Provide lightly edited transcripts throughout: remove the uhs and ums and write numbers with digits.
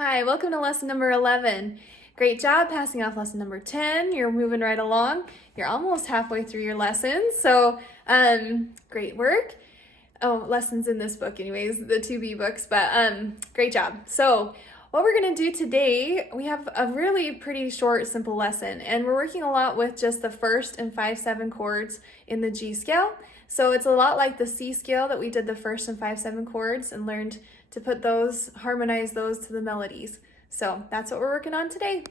Hi, welcome to lesson number 11. Great job passing off lesson number 10. You're moving right along. You're almost halfway through your lessons, so great work. Oh, lessons in this book anyways, the 2B books, but great job. So what we're going to do today, we have a really pretty short, simple lesson, and we're working a lot with just the first and 5/7 chords in the G scale. So it's a lot like the C scale that we did the first and 5/7 chords and learned to put those, harmonize those to the melodies. So that's what we're working on today.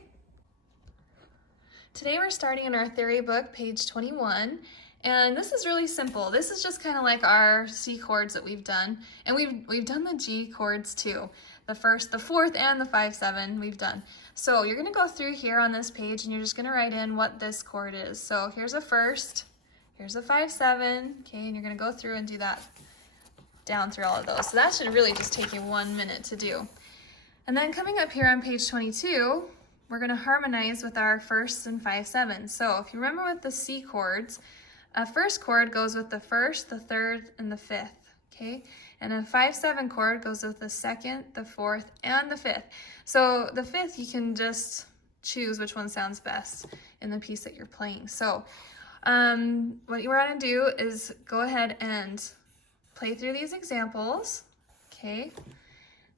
Today we're starting in our theory book, page 21, and this is really simple. This is just kind of like our C chords that we've done, and we've done the G chords too. The first, the fourth, and the 5/7 we've done. So you're gonna go through here on this page and you're just gonna write in what this chord is. So here's a first, here's a 5/7, okay, and you're gonna go through and do that down through all of those. So that should really just take you 1 minute to do. And then coming up here on page 22, we're going to harmonize with our firsts and 5/7. So if you remember with the C chords, a first chord goes with the first, the third, and the fifth, okay? And a 5/7 chord goes with the second, the fourth, and the fifth. So the fifth, you can just choose which one sounds best in the piece that you're playing. So what you want to do is go ahead and play through these examples, okay?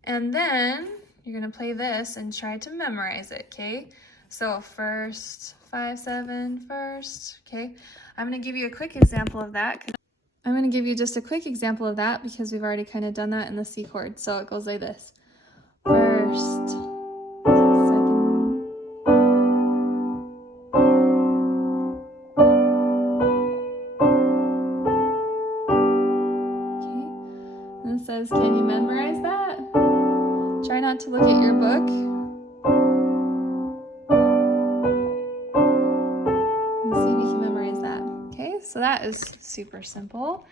And then you're gonna play this and try to memorize it, okay? So first, 5/7, first, okay? I'm gonna give you a quick example of that. I'm gonna give you just a quick example of that because we've already kind of done that in the C chord. So it goes like this. First, says, can you memorize that? Try not to look at your book. And see if you can memorize that. Okay, so that is super simple.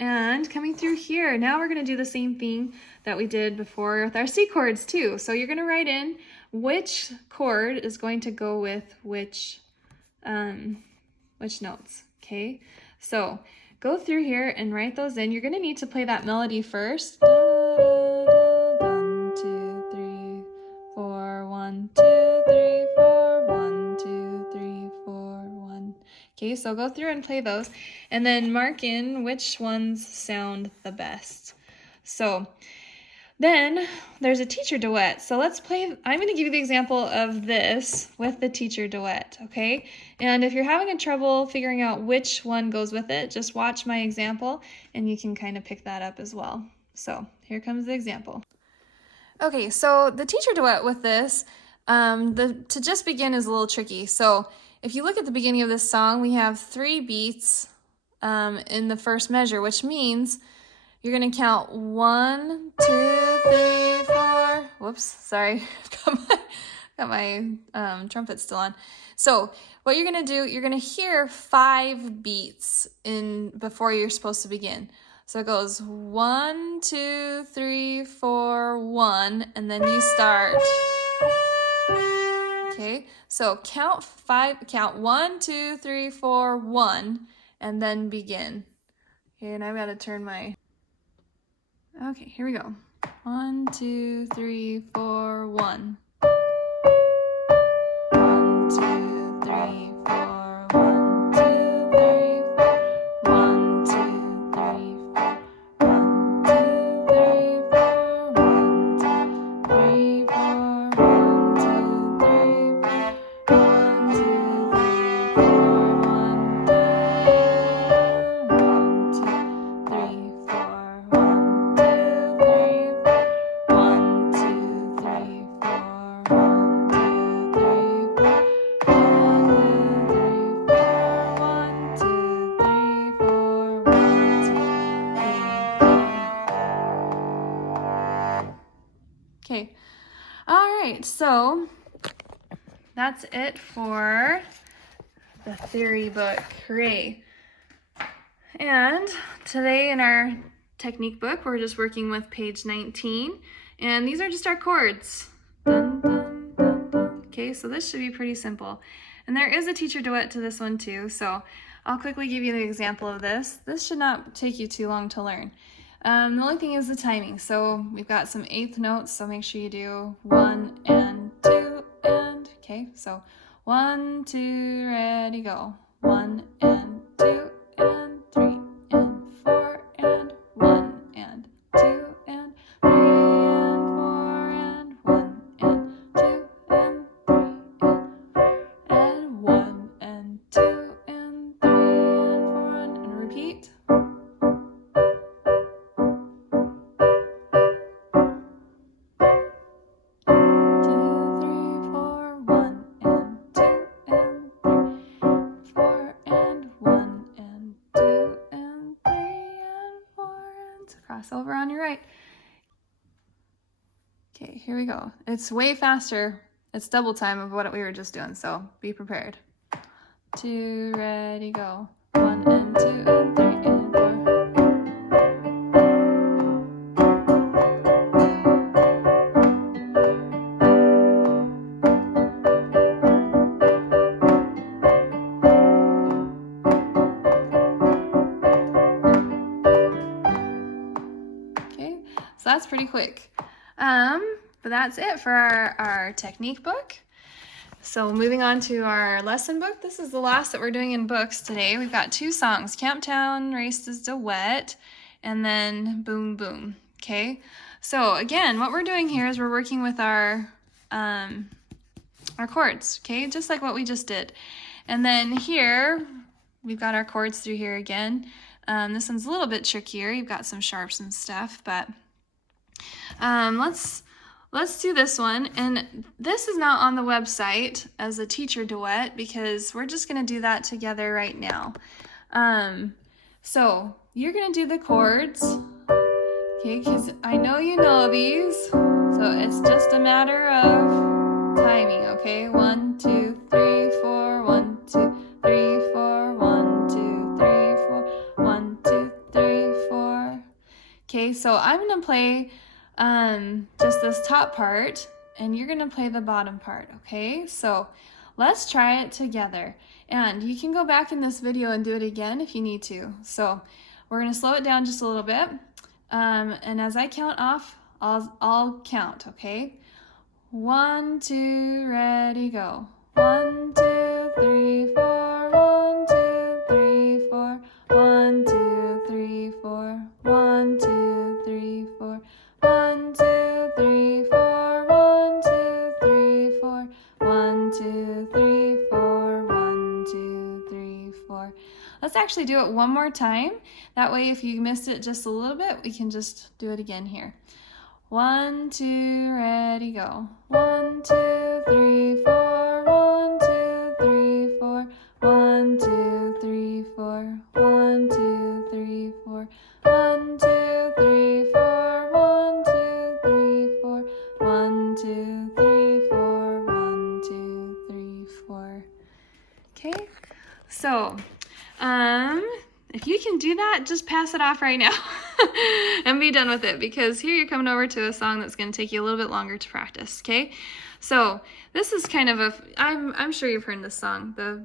And coming through here, now we're going to do the same thing that we did before with our C chords too. So you're going to write in which chord is going to go with which notes, okay? So go through here and write those in. You're going to need to play that melody first. Da, da, da, 1, 2, 3, 4, 1, 2, 3, 4, 1, 2, 3, 4, 1. Okay, so go through and play those and then mark in which ones sound the best. So then there's a teacher duet. So let's play, I'm going to give you the example of this with the teacher duet, okay? And if you're having trouble figuring out which one goes with it, just watch my example and you can kind of pick that up as well. So here comes the example. Okay, so the teacher duet with this, to just begin is a little tricky. So if you look at the beginning of this song, we have 3 beats in the first measure, which means you're going to count 1, 2, 3, 4. Whoops, sorry. Got my trumpet still on. So what you're going to do, you're going to hear 5 beats before you're supposed to begin. So it goes 1, 2, 3, 4, 1, and then you start. Okay, so count 1, 2, 3, 4, 1, and then begin. Okay, and I've got to turn my. Okay, here we go. 1, 2, 3, 4, 1. 1, 2, 3, 4, 1, 2, 3, 4, 1, 2, 3, 4, 1, 2, 3, 4, 1, 2, 3, 4, 1, 2, 3, 4, 1, 2, 3, 4, 1, down, 1, 2, 3, 4, 1, 2, 3, 4, 1, 2, 3, 4, 1, 2, 3, 4, 1, 2, 3, 4, 1, 2, 3, 4. Okay, all right, so that's it for the theory book. Hooray. And today in our technique book, we're just working with page 19, and these are just our chords. Dun, dun, dun, dun. Okay, so this should be pretty simple. And there is a teacher duet to this one too, so I'll quickly give you the example of this. This should not take you too long to learn. The only thing is the timing. So we've got some eighth notes, so make sure you do 1 and 2 and, okay, so 1, 2, ready, go. 1 and 2 and 3 and 4 and 1 and 2 and 3 and 4 and 1 and 2 and 3 and 1 and 2 and 3 and 4 and repeat. 4 and 1 and 2 and 3 and 4 and cross over on your right. Okay, here we go. It's way faster. It's double time of what we were just doing, so be prepared. 2, ready, go. 1 and 2 and 3 and 4. So that's pretty quick. But that's it for our technique book. So moving on to our lesson book. This is the last that we're doing in books today. We've got 2 songs, Camptown Races Duet, and then Boom Boom, okay? So again, what we're doing here is we're working with our chords, okay? Just like what we just did. And then here, we've got our chords through here again. This one's a little bit trickier. You've got some sharps and stuff, but let's do this one. And this is not on the website as a teacher duet because we're just going to do that together right now. So you're going to do the chords, okay, because I know you know these, so it's just a matter of timing, okay? 1, 2, 3, 4, 1, 2, 3, 4, 1, 2, 3, 4, 1, 2, 3, 4. Okay, so I'm going to play just this top part, and you're gonna play the bottom part, okay? So let's try it together. And you can go back in this video and do it again if you need to. So we're gonna slow it down just a little bit. And as I count off, I'll count, okay? 1, 2, ready, go. 1, 2, 3, 4, 1, 2, 3, 4, 1, 2, 3, 4, 1, 2, 3, 4. 1, 2, 3, 4, 1, 2, 3, 4, 1, 2, 3, 4, 1, 2, 3, 4. Let's actually do it one more time. That way, if you missed it just a little bit, we can just do it again here. 1, 2, ready, go. 1, 2, 3, 4, 1, 2, 3, 4, 1, 2, 3, 4, 1, 2, 3, 4, 1, 2, 3, 4, 1, 2, 3, 4, 1, 2, 3, 4, 1, 2, 3, 4. Okay, so if you can do that, just pass it off right now and be done with it, because here you're coming over to a song that's going to take you a little bit longer to practice, okay? So this is kind of I'm sure you've heard this song, the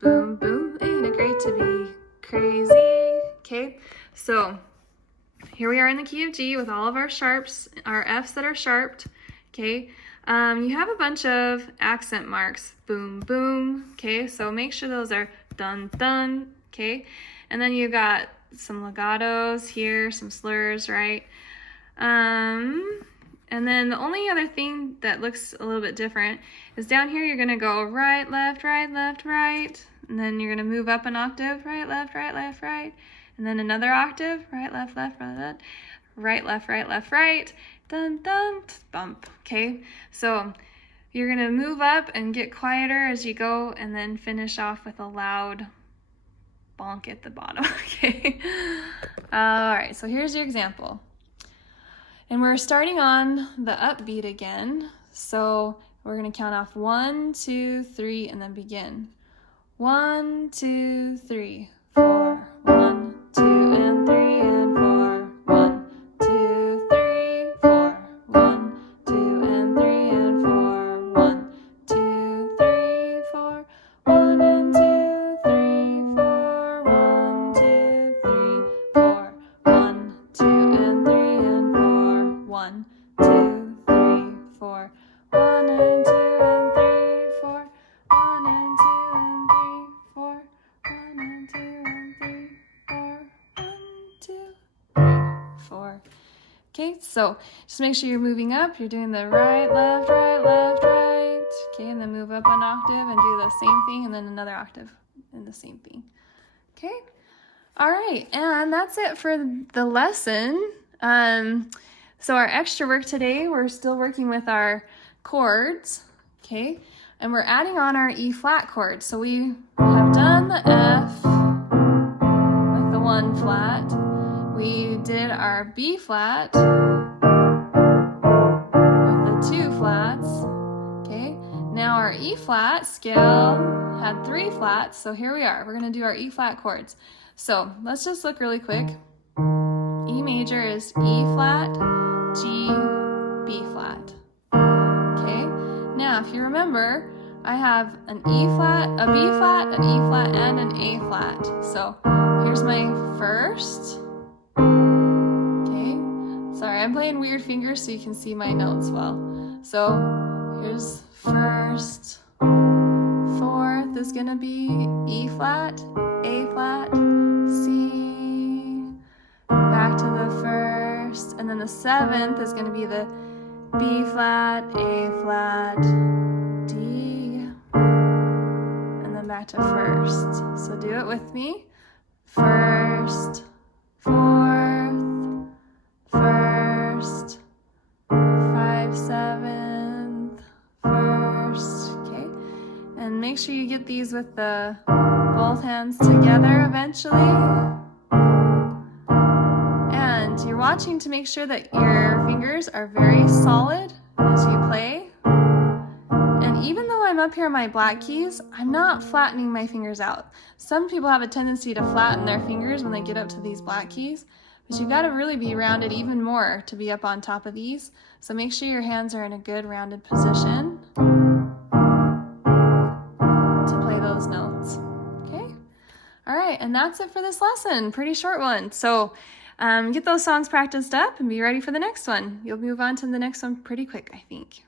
boom boom, ain't it great to be crazy, okay? So here we are in the key of G with all of our sharps, our Fs that are sharped, okay? You have a bunch of accent marks, boom, boom, okay? So make sure those are dun, dun, okay? And then you got some legatos here, some slurs, right? And then the only other thing that looks a little bit different is down here you're gonna go right, left, right, left, right. And then you're gonna move up an octave, right, left, right, left, right. And then another octave, right, left, left, right, right, left, right, left, right. Dun, dun, bump, okay? So you're gonna move up and get quieter as you go and then finish off with a loud bonk at the bottom, okay? All right, so here's your example. And we're starting on the upbeat again. So we're gonna count off 1, 2, 3, and then begin. 1, 2, 3, 4, 1, 2, and 3, and 4, 1, 2, 3, 4, 1, 2, and 3, and 4, 1, 2, 3, 4, 1, and 2, 3, 4, 1, 2, 3, 4, 1, 2, So just make sure you're moving up. You're doing the right, left, right. Okay, and then move up an octave and do the same thing, and then another octave and the same thing. Okay. All right, and that's it for the lesson. So our extra work today, we're still working with our chords, okay? And we're adding on our E flat chord. So we have done the F with the 1 flat. We did our B flat with the 2 flats, okay? Now our E flat scale had 3 flats, so here we are. We're gonna do our E flat chords. So let's just look really quick. E major is E flat, G, B flat. Okay, now if you remember, I have an E flat, a B flat, an E flat, and an A flat. So here's my first. Okay, sorry, I'm playing weird fingers so you can see my notes well. So here's first, fourth is gonna be E flat, A flat, C, back to the first, and then the 7th is going to be the B flat, A flat, D, and then back to first. So do it with me. First, fourth, first, 5, 7th, first, okay? And make sure you get these with the both hands together eventually. And you're watching to make sure that your fingers are very solid as you play. And even though I'm up here on my black keys, I'm not flattening my fingers out. Some people have a tendency to flatten their fingers when they get up to these black keys, but you've got to really be rounded even more to be up on top of these. So make sure your hands are in a good rounded position to play those notes. All right, and that's it for this lesson. Pretty short one. So get those songs practiced up and be ready for the next one. You'll move on to the next one pretty quick, I think.